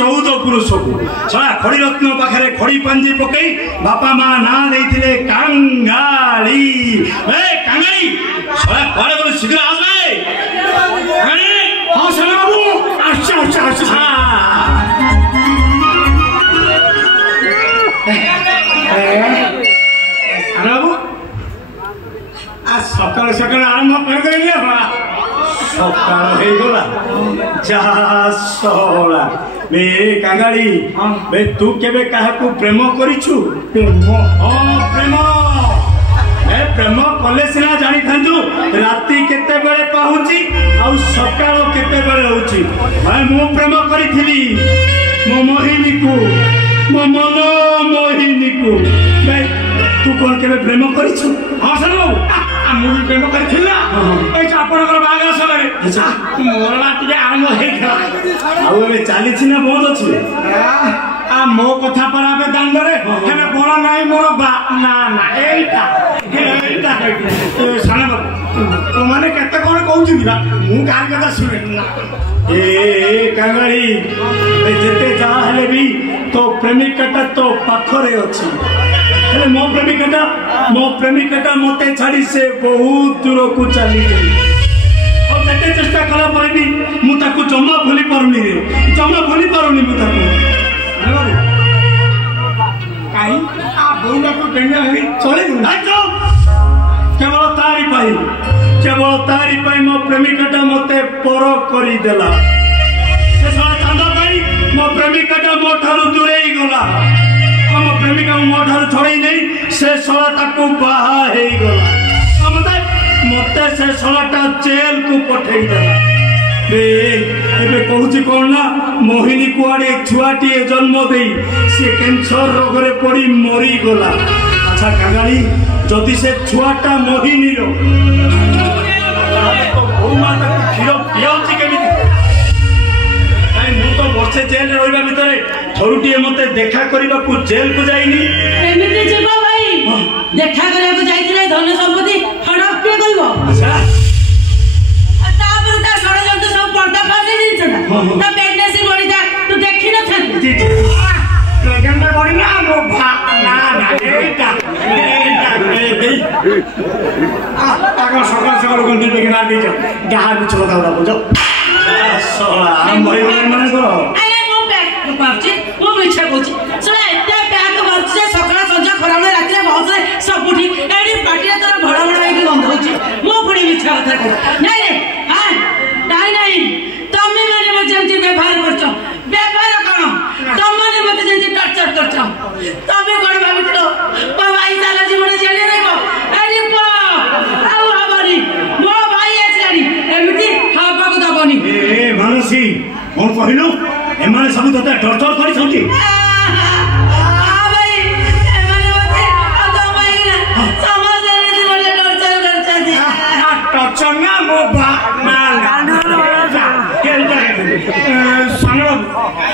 14 पुरुष को छड़ा खड़ी रत्न पाखे खड़ी पांजी पकई बापा माँ ना देते कांगाली कांगाली छड़ा कुआड़े गलु शीघ्र आस हाँ साला बाबू बाबू आज सकाल सकाल आरंभ कर सकाल गला जा बे कांगाली बे तू केबे काहाकू प्रेम करिछु प्रेम प्रेम प्रेम कले सिना जानी थांतु राति केते बेले पाहुची आ सकाळ केते बेले होची मु प्रेम करिथिली मो मोहिनी को मो मन मोहिनी को बे तू कोन केबे प्रेम करिछु हाँ सर मु भी प्रेम करिथिला ए आपनकर बागा सले मोर राति आरंभ हेखला आउ ए चाली छी ना बहुत अछि आ मो कथा पराबे दांडरे हेमे बड़ा नाही मोर बा ना ना एटा साना तो माने केते कोन कहउछि बा मु कार कथा सुने ना ए कांगाली जेते जा हले भी तो प्रेमिकाटा तो पाखरे अछि हेले मो प्रेमिकाटा मते छाड़ी से बहुत दूर को चली गई और जेते चेष्टा कला पर भी मु ताको जमा भूली पारुनी रे जमा भूली पारुनी मु ताको काई आ बोला को बेंगा हई चले आजो केवल तारी पाई मो प्रेमिकाटा मते पर करी देला से सारा चांदा पाई मो प्रेमिकाटा मो ठारू दूरेई गला मो प्रेमिका मो ठारू छड़ई नहीं से सारा ताको बाहा हेई गला मते से साराटा जेल को पठेई देला एबे कहूची कौन ना मोहिनी कुआड़े छुआटी जन्म दे से कैंसर रोगरे पड़ी मरी गला अच्छा कांगाली जदि से छुआटा मोहिनी रो तो बहुमा तक क्षीर पियाउची केमिति काई मु तो वर्षे जेल रहिबा भितरे थरुटिए मते देखा करिबा को जेल को जाईनी एमिति जेबा भाई देखा करिया को जाईथिले धन संपत्ति हड़प के कइबो अच्छा ता प्रेगनेंसी बड़ी था तू देखी न था प्रेगनेंट बड़ी ना मो भा ना ना एटा ताको सकाल सकाल कोन दिबे के ना दीजो डाहा बिछ बताउडा बुझो सोला हम भई मन करो अरे मो बैक पाछे मो मिछा कोची सोला एते बैक करछ सकाळ संजा खराबे रात्री बहुत से सब उठी एडी पार्टी तोर भड़ा भड़ा होई गंध होची मो पुणी मिछा कथा को नहीं रे हां नहीं तमे माने मो जेंति व्यवहार करछो व्यवहार करो तम माने मते जेंति टर्चर करछो तमे कोन भाबितो बाबा ई साला जीवन जेले रेको एडी पो आउ हबरी मो भाई आछलानी एमिति हाबा को दबनी ए मानसी कोन कहिलो ए माने सब तते टर्चर करी छथि आ भाई ए माने मते आ तो भाई ना समाज रे जीवन टर्चर करछथि टर्चर ना मो बा ना सानो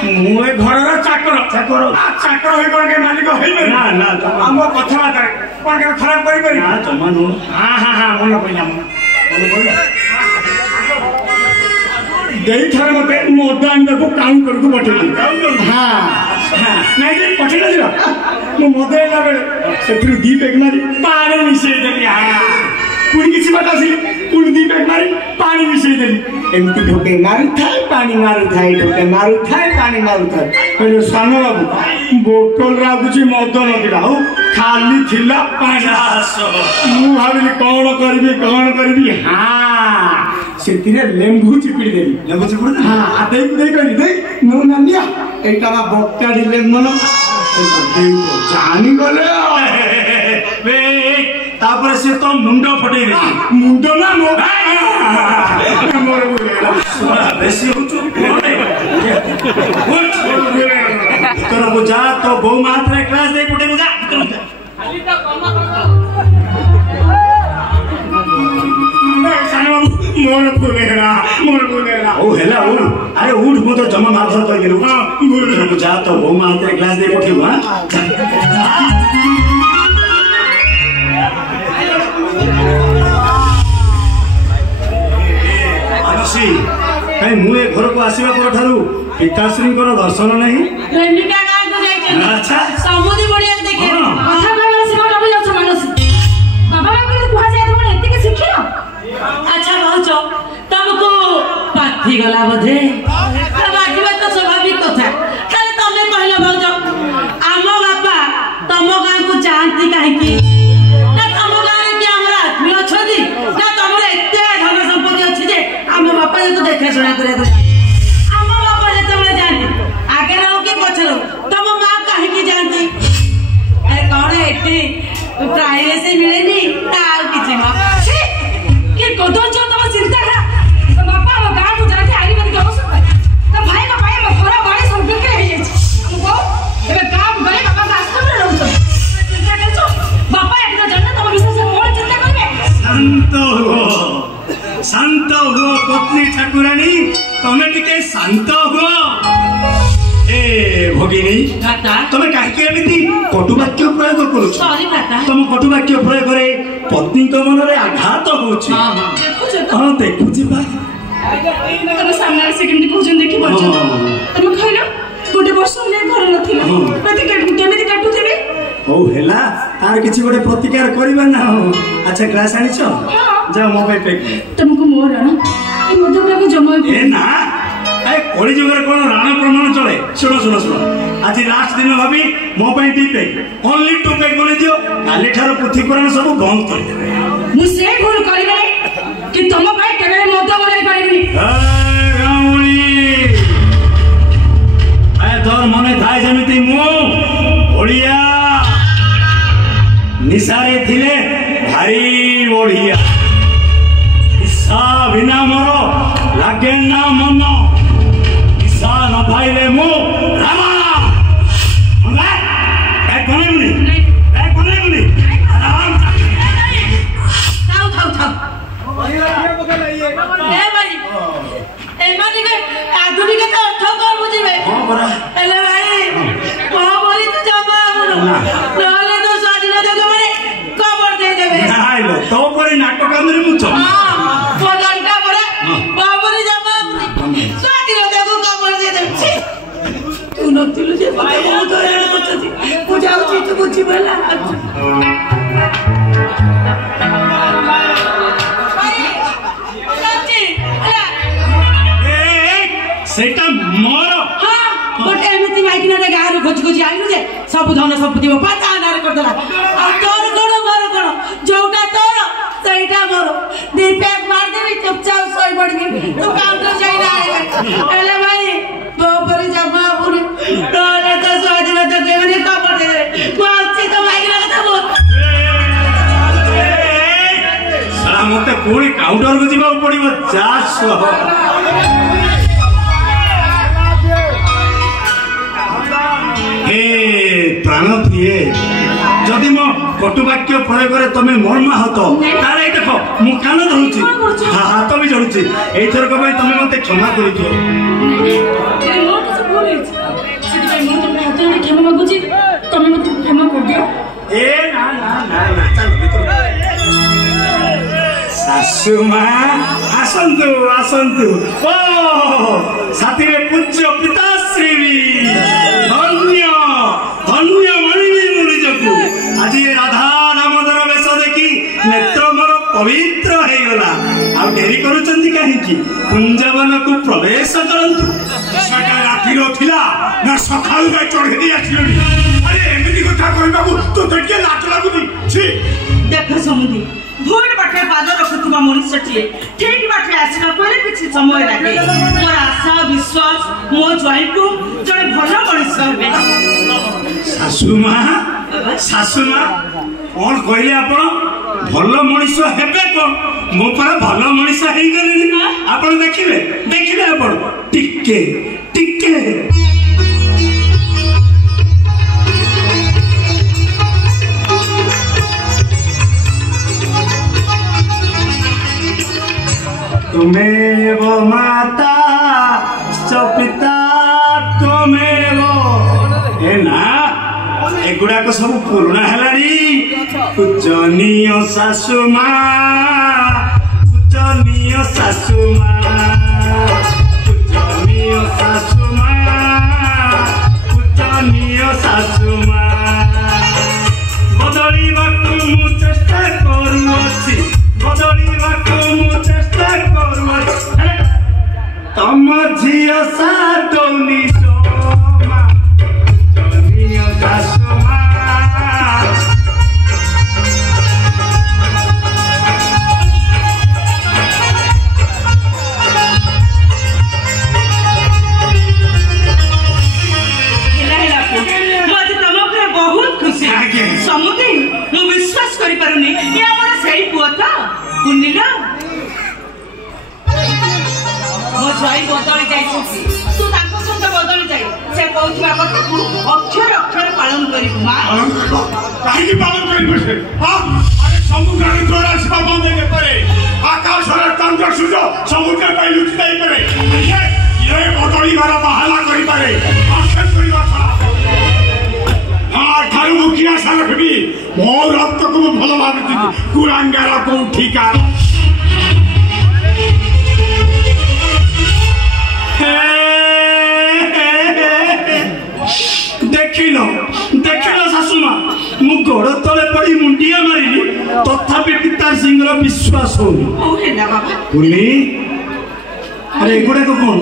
मु ए घरर चाकर होई कोन के मालिक होइबे ना ना हम कथा बात कोन के खराब करी करी ना जमानो हां मन पइला देई थरे मते मोदान को काउंट करको पठेली हां नहीं दे पठेला दिला मु मोदे लागे सेथि दी बेग मारी पानी मिसे देली हां पुरी किसी बात आसी पुरी दी बेग मारी पानी मिसे देली एमती ढोके मारू थाए पानी मारू थाए ढोके मारू थाए पानी मारू थाए कहले सानो बाबू बोतल रा कुछ मद न दिला हो खाली थिला 500 मु भाबिली कोन करबी हां सेतिरे लेंबू चिपिड़ी देली लेंबू चिपुड़ी हां आ दे करी दे नो ना लिया एटा बा बक्का दिले मन जानी गले बे तापर से तो मुंडो फटे रे मुंडो ना मो मोर बोले बेसी होचो तोरा को जा तो बहु मात्रा क्लास दे पटे जा खाली तो कम मोर बोलेला ओ हेला ओ अरे उठ मो तो जमा माफ तो गेलु तोरा को जा तो बहु मात्रा क्लास दे पटे हां कहीं मुए घर को आसवा पर ठारू पिताश्री दर्शन नहीं प्रेमिका गाँव को जाइए अच्छा समुद्री बढ़िया देखे କଥା କହିବାର ସୀମା ଟପି ଯାଉଛ ମାନସୀ ବାବା ବାବା କୁହାଯାଏ ତମର ଏତିକି ଶିଖିଲ अच्छा भाउच तुमको पाथी गला बोधे बाटिबा तो स्वाभाविक कथा खाली तमे कहलो भाउच आम बापा तम गाँ को चाहती कहीं ना तम गाँव रे कि हमरा आत्मीय अछदी ना तमरे एते धन संपत्ति अछि जे आम बापा जो देखा सुना करे आम बापा जेतबे जानी आगे रहो कि पछे रहो तम मां कहीं की जानती अरे कौन एठी प्राइवेसी मिलेनी ना किछि मां कि कदोच तम चिंता है तो बापा हम गाँव को जाके आयुर्वेदिक औषध पाए तो भाई का भाई हम घर बाड़ी सब बिक्री हो जाए हमको एबे गाँव गले बाबा का आश्रम में रहउछ चिंता करछो बापा एक जन्म तम विषय से कोन चिंता करबे शांत हो पत्नी ठाकुरानी तमे टिके शांत हो ए भगिनी तमे काहे एमिति कटुवाक्य प्रयोग करूछ सॉरी भ्राता तुम कटुवाक्य प्रयोग करे पत्नी मन रे आघात होउछ हां देखुछि बा तम सामने से केमति कहउछन देखि बच्च तम खइलो गोटे वर्ष ले घर नथिला प्रतिकार केमिति काटु देबे हो हेला तार किछि गोटे प्रतिकार करबा ना हो अच्छा ग्लास आनिछ जा मोबाइल पे तुमको मोर ए मधुरा को जमाई ए ना ए कोली जुगर कोन राणा प्रमाण चले सुनो सुनो सुनो आज लास्ट दिन भाबी मो पे दी पे ओनली 2 पैक बोले दियो काली ठार पृथ्वीकरण सब बंद कर देबे मु से भूल करबे कि तुम भाई केबे मद बोलाई पारिबनी ए गाउली ए तोर मने थाय जेमिति मु ओडिया निसारे थिले भारी ओडिया निशा बिना मोर लागे ना मन निशा न पाइले मु रामा मंगा ए कोने मुनी आराम थाउ थाउ थाउ ए भाई ए माने के आधुनिक का अर्थ कोन बुझिबे हां बरा एले भाई को बोली तू जमा हमरो नले तो स्वाधीन जगह माने कबर दे देबे नाइलो तो परे नाटक अंदर मुछ हां पगंटा परे बाबरी जमा स्वाधीन जगह कबर दे देबे तू नथिलु जे मते बहुत हैरान करछती पूजा होची तू बुझी बला सेटा मोर हां गोटे एमिति माइकिना रे गारो खोज खोज आइलु जे सब धन संपत्ति वो पाता नार कर देला आ तोर कोन मोर कोन जोटा तोर सेटा मोर दीपक मार देबी चुपचाप सोई पड़बी तू काउंटर जाई ना एले भाई बाबरी जमा पुरे तोरे तो स्वाधीन तो देवनी कबर दे कोची तो माइकिना कथा बहुत साला मते कोणी काउंटर को जीवा पड़िबो जा सो प्राण प्रिय जदि मो कटुवाक्य प्रयोग करे तमे मर्मा हतो तारे देखो मु कान धरुची हाथ भी जड़ुची एथर को भाई तमे मते क्षमा करि दियो तेरे मोर तो सब भूल गई सिटी भाई मोर तुमने हाथ में क्षमा मांगुची तमे मते क्षमा कर दियो ए ना ना ना ना चल भीतर सासु मां आसंतु आसंतु ओ साथी रे पूज्य पिताश्री धन्य धन्य मणिबी मुनिजकु आज राधा दामोदर वेश देखी नेत्र मोर पवित्र हे गला आ डेरी करूचंती काहे की कुंजवन को प्रवेश करंतु सका राती रो थिला ना सखाल गय चढ़े दी आछिलनी अरे एमिति कथा कहबाकू तो तके लाज लागुनी छी देख समुदी भूल बाटे पाद रखुवा मनुष्यटिए ठीक बाटे आसला परे किछि समय लागे मोर आशा विश्वास मो जय को जड़े भलो मनुष्य हेबे सासु मां कौन कहले आपण भलो मनुष्य हेबे को मो पर भलो मनुष्य हेई गले आपण देखिबे देखिबे आपण टिके टिके तुमेव माता पिता तुमेव ए ना एगुड़ाक सब पुराणा हेलानी पूजनीय सासु मां पूजनीय सासु मां पूजनीय सासु मां झियो सातौनी सोमा जनियो दासमा ସମୁଦି ମୁଁ ବିଶ୍ୱାସ କରିପାରୁନି ଏ ଆମର ସେଇ ପୁଅ ତ କୁନିଲ ମୋ ଜ୍ୱାଇଁ ବଦଳି ଯାଇଛନ୍ତି ତୁ ତାଙ୍କ ସହିତ ବଦଳି ଯାଇ ସେ କହୁଥିବା କଥାକୁ ଅକ୍ଷର ଅକ୍ଷର ପାଳନ କରିବୁ ମା କାହିଁକି ପାଳନ କରିବୁ ସେ ଆରେ ସମୁଦ୍ରରେ ଜୋର ଆସିବା ବନ୍ଦ ହେଇପାରେ ଆକାଶରେ ଚନ୍ଦ୍ର ସୂର୍ଯ୍ୟ ସମୁଦ୍ର ପାଇଁ ଲୁଚି ଯାଇପାରେ ଇଏ ବଦଳିବାର ବାହାନା କରିପାରେ ଆକ୍ଷେପ କରିବା ଛଡ଼ା ଠାରୁ ମୁଁ କି ଆଶା ରଖିବି ମୋ ରକ୍ତକୁ ମୁଁ ଭଲ ଭାବୁଛି କୁରାଙ୍ଗାର କୋଉଠିକା ଦେଖିଲ ଶାଶୁମା ମୁଁ ଗୋଡ଼ ତଳେ ପଡ଼ି ମୁଣ୍ଡିଆ ମାରିଲି ତଥାପି ପିତା ସିଂହର ବିଶ୍ୱାସ ହଉନି କୁନି ଆରେ ଏଗୁଡ଼ାକ କଣ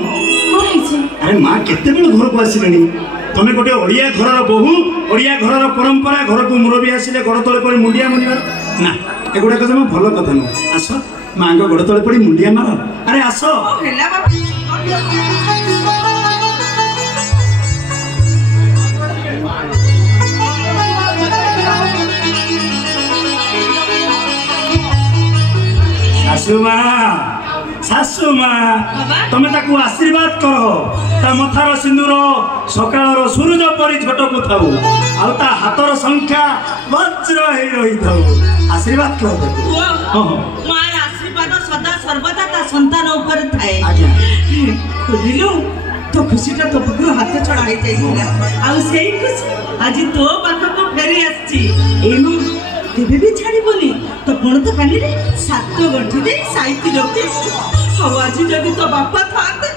ଆରେ ମା କେତେବେଳେ ଘରକୁ ଆସିଲେଣି ତମେ ଗୋଟେ ଓଡ଼ିଆ ଘରର ବୋହୂ ଓଡ଼ିଆ ଘରର ପରମ୍ପରା ଘରକୁ ମୁରବି ଆସିଲେ ଗୋଡ଼ ତଳେ ପଡ଼ି ମୁଣ୍ଡିଆ ମାରିବାର ନା ଏଗୁଡ଼ାକ ଜମା ଭଲ କଥା ନୁହଁ ଆସ ମାଙ୍କ ଗୋଡ଼ ତଳେ ପଡ଼ି ମୁଣ୍ଡିଆ ମାର ଆରେ ଆସ ଶାଶୁମା ତମେ ତାକୁ ଆଶୀର୍ବାଦ କର ତା ମଥାର ସିନ୍ଦୁର ସକାଳର ସୂର୍ଯ୍ୟ ପରି ଝଟକୁ ଥାଉ ଆଉ ତା ହାତର ସଂଖ୍ୟା ବଜ୍ର ହେଇ ରହିଥାଉ ଆଶୀର୍ବାଦ କର ମାର ଆଶୀର୍ବାଦ ସଦା ସର୍ବଦା ତା ସନ୍ତାନ ଉପରେ ଥାଏ ଖୋଲିଲୁ ତୋ ଖୁସିଟା ତୋ ପାଖରୁ ହାତ ଛଡ଼ା ହେଇଯାଇଥିଲା ଆଉ ସେଇ ଖୁସି ଆଜି ତୋ ପାଖକୁ ଫେରି ଆସିଛି ଏଇନୁ କେବେ ବି ଛାଡ଼ିବନି ତ ପଣତ କାନିରେ 7 ଗଣ୍ଠି ଦେଇ ସାଇତି ରଖିବୁ ଆଉ ଆଜି ଯଦି ତୋ ବାପା ଥାଆନ୍ତେ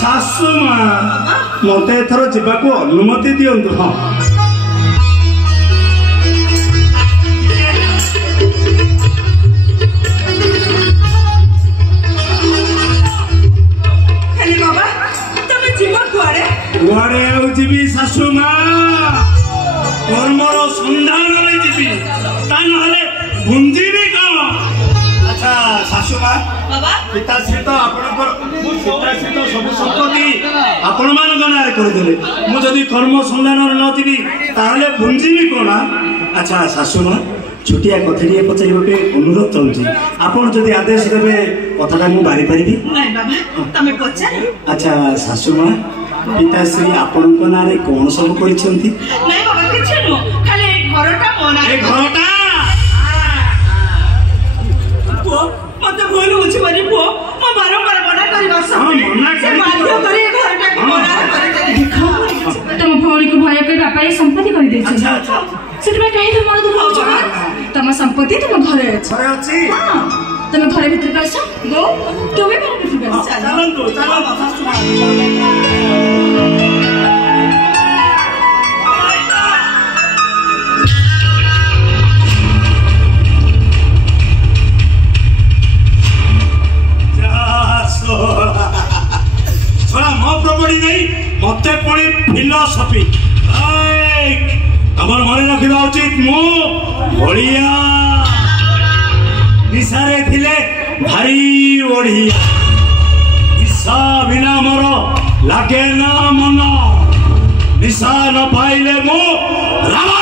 ଶାଶୁମା ମତେ ଏଥର ଯିବାକୁ ଅନୁମତି ଦିଅନ୍ତୁ ହଁ ବାବା ତମେ ଯିବ କୁଆଡ଼େ କୁଆଡ଼େ ଆଉ ଯିବି ଶାଶୁମା କର୍ମର ସନ୍ଧାନରେ ଯିବି ତା ନହେଲେ ଭୁଞ୍ଜିବି କଣ ଆଚ୍ଛା ଶାଶୁମା ପିତାଶ୍ରୀ ତ ଆପଣଙ୍କର ପିତାଶ୍ରୀ ତ ସବୁ ସମ୍ପତ୍ତି ଆପଣମାନଙ୍କ ନାଁରେ କରିଦେଲେ ମୁଁ ଯଦି କର୍ମ ସନ୍ଧାନରେ ନ ଯିବି ତାହେଲେ ଭୁଞ୍ଜିବି କଣ ଆଚ୍ଛା ଶାଶୁମା ଛୋଟିଆ କଥାଟିଏ ପଚାରିବାକୁ ଅନୁରୋଧ ଚାହୁଁଛି ଆପଣ ଯଦି ଆଦେଶ ଦେବେ କଥାଟା ମୁଁ ବାରିପାରିବି ଆଚ୍ଛା ଶାଶୁମା ପିତାଶ୍ରୀ ଆପଣଙ୍କ ନାଁରେ କଣ ସବୁ କରିଛନ୍ତି ମତେ ଭୁଲ ବୁଝିବନି ପୁଅ ମୁଁ ବାରମ୍ବାର ମନା କରିବା ତମ ଭଉଣୀକୁ ଭୟ କରି ବାପା ଏ ସମ୍ପତ୍ତି କରିଦେଇଛି ସେଥିପାଇଁ କାହିଁକି ମନ ଦୁଃଖ ହଉଛ ତମ ସମ୍ପତ୍ତି ତମ ଘରେ ଅଛି ତମେ ଘରେ ଭିତରକୁ ଆସ ବୋଉ ତୁମେ ଘରେ ଭିତରକୁ ଆସ मते पुणी फिलोसफी तमर मन रखा उचित मु ओडिया निशारे थिले भारी ओडिया निशा बिना मोर लागे ना मन निशा न पाइले मु रामा